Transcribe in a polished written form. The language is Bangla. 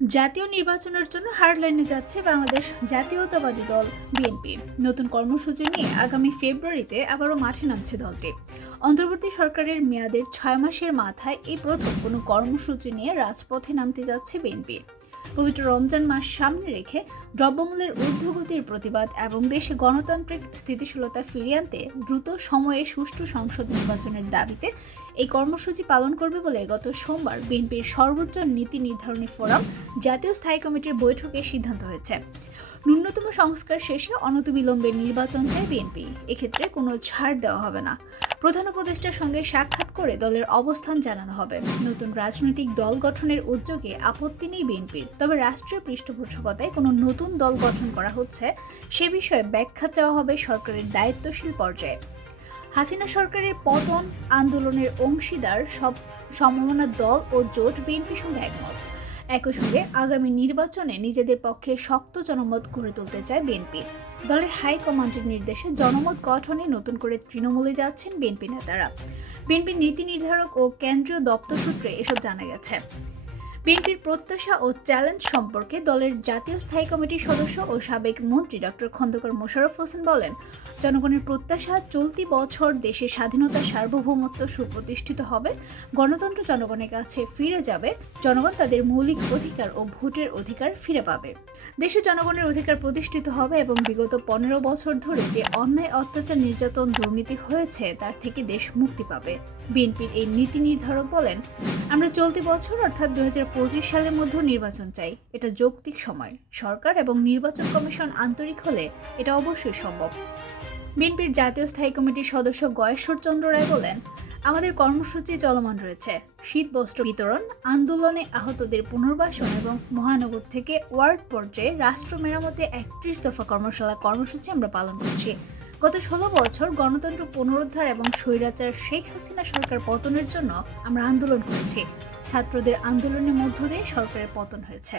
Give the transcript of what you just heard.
জাতীয় নির্বাচনের জন্য হার্ডলাইনে যাচ্ছে বাংলাদেশ জাতীয়তাবাদী দল বিএনপি। নতুন কর্মসূচি নিয়ে আগামী ফেব্রুয়ারিতে আবারও মাঠে নামছে দলটি। অন্তর্বর্তী সরকারের মেয়াদের 6 মাসের মাথায় এই প্রথম কোনো কর্মসূচি নিয়ে রাজপথে নামতে যাচ্ছে বিএনপি। পবিত্র রমজান মাস সামনে রেখে দ্রব্যমূল্যের ঊর্ধ্বগতির প্রতিবাদ এবং দেশে গণতান্ত্রিক স্থিতিশীলতা ফিরিয়ে আনতে দ্রুত সময়ে সুষ্ঠু সংসদ নির্বাচনের দাবিতে এই কর্মসূচি পালন করবে বলে গত সোমবার বিএনপির সর্বোচ্চ নীতি নির্ধারণী ফোরাম জাতীয় স্থায়ী কমিটির বৈঠকে সিদ্ধান্ত হয়েছে। ন্যূনতম সংস্কার শেষে অনতিবিলম্বে নির্বাচন চায় বিএনপি। এক্ষেত্রে কোনো ছাড় দেওয়া হবে না। প্রধান উপদেষ্টার সঙ্গে সাক্ষাৎ করে দলের অবস্থান জানানো হবে। নতুন রাজনৈতিক দল গঠনের উদ্যোগে আপত্তি নেই বিএনপির, তবে রাষ্ট্রীয় পৃষ্ঠপোষকতায় কোনো নতুন দল গঠন করা হচ্ছে সে বিষয়ে ব্যাখ্যা চাওয়া হবে সরকারের দায়িত্বশীল পর্যায়ে। হাসিনা সরকারের পতন আন্দোলনের অংশীদার সব সমমনা দল ও জোট বিএনপির সঙ্গে একমত। একই সঙ্গে আগামী নির্বাচনে নিজেদের পক্ষে শক্ত জনমত গড়ে তুলতে চায় বিএনপি। দলের হাইকমান্ডের নির্দেশে জনমত গঠনে নতুন করে তৃণমূলে যাচ্ছেন বিএনপি নেতারা। বিএনপির নীতি নির্ধারক ও কেন্দ্রীয় দপ্তর সূত্রে এসব জানা গেছে। বিএনপির প্রত্যাশা ও চ্যালেঞ্জ সম্পর্কে দলের জাতীয় স্থায়ী কমিটির সদস্য ও সাবেক মন্ত্রী ডক্টর খন্দকার মোশাররফ হোসেন বলেন, জনগণের প্রত্যাশা চলতি বছর দেশের স্বাধীনতা সার্বভৌমত্ব সুপ্রতিষ্ঠিত হবে, গণতন্ত্র জনগণের কাছে ফিরে যাবে, জনগণ তাদের মৌলিক অধিকার ও ভোটের অধিকার ফিরে পাবে, দেশে জনগণের অধিকার প্রতিষ্ঠিত হবে এবং বিগত 15 বছর ধরে যে অন্যায় অত্যাচার নির্যাতন দুর্নীতি হয়েছে তার থেকে দেশ মুক্তি পাবে। বিএনপির এই নীতি নির্ধারক বলেন, আমরা চলতি বছর অর্থাৎ 2025 সালের মধ্যে নির্বাচন চাই। এটা যৌক্তিক সময়। সরকার এবং নির্বাচন কমিশন আন্তরিক হলে এটা অবশ্যই সম্ভব। বিএনপির জাতীয় স্থায়ী কমিটির সদস্য গয়েশ্বর চন্দ্র রায় বলেন, আমাদের কর্মসূচি চলমান রয়েছে। শীত বস্ত্র বিতরণ, আন্দোলনে আহতদের পুনর্বাসন এবং মহানগর থেকে ওয়ার্ড পর্যায়ে রাষ্ট্র মেরামতে 31 দফা কর্মসূচি আমরা পালন করছি। গত 16 বছর গণতন্ত্র পুনরুদ্ধার এবং স্বৈরাচার শেখ হাসিনা সরকার পতনের জন্য আমরা আন্দোলন করেছি। ছাত্রদের আন্দোলনের মধ্য দিয়ে সরকারের পতন হয়েছে।